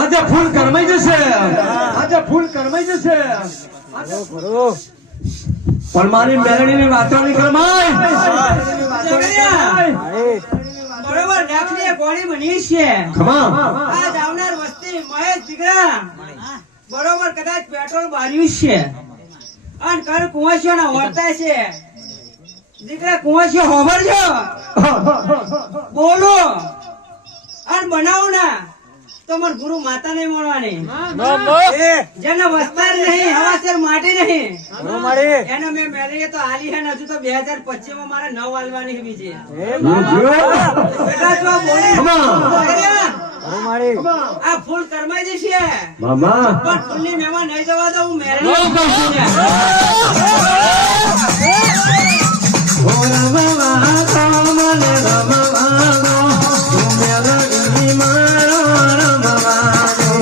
આજે ફૂલ કરમાઈ જશે, આજે ફૂલ કરમાઈ જશે. પણ મારી મેરડીની વાતો નહીં કરમાય. બરોબર રાખીએ કોણી બની છે. આ જાવનાર વસ્તી મહેશ દીકરા બરોબર કદાચ પેટ્રોલ બાર્યું છે અને કર કુંવસીઓ ના વર્તાય છે. દીકરા કુંવસીઓ હોભરજો બોલો અને બનાવો ના તો માર ગુરુ માતા નહીં મળવાની. જેને વસ્તાર નહીં હવાસર માટી નહીં એને મેં મેળવીએ તો હાલી હે ને હજુ તો 2025 માં મારે 9 હાલવાની બીજી. આ ફૂલ કરમાઈ જશે પણ ફૂલની મહેમાન નહીં જવા દો. હું મેળવી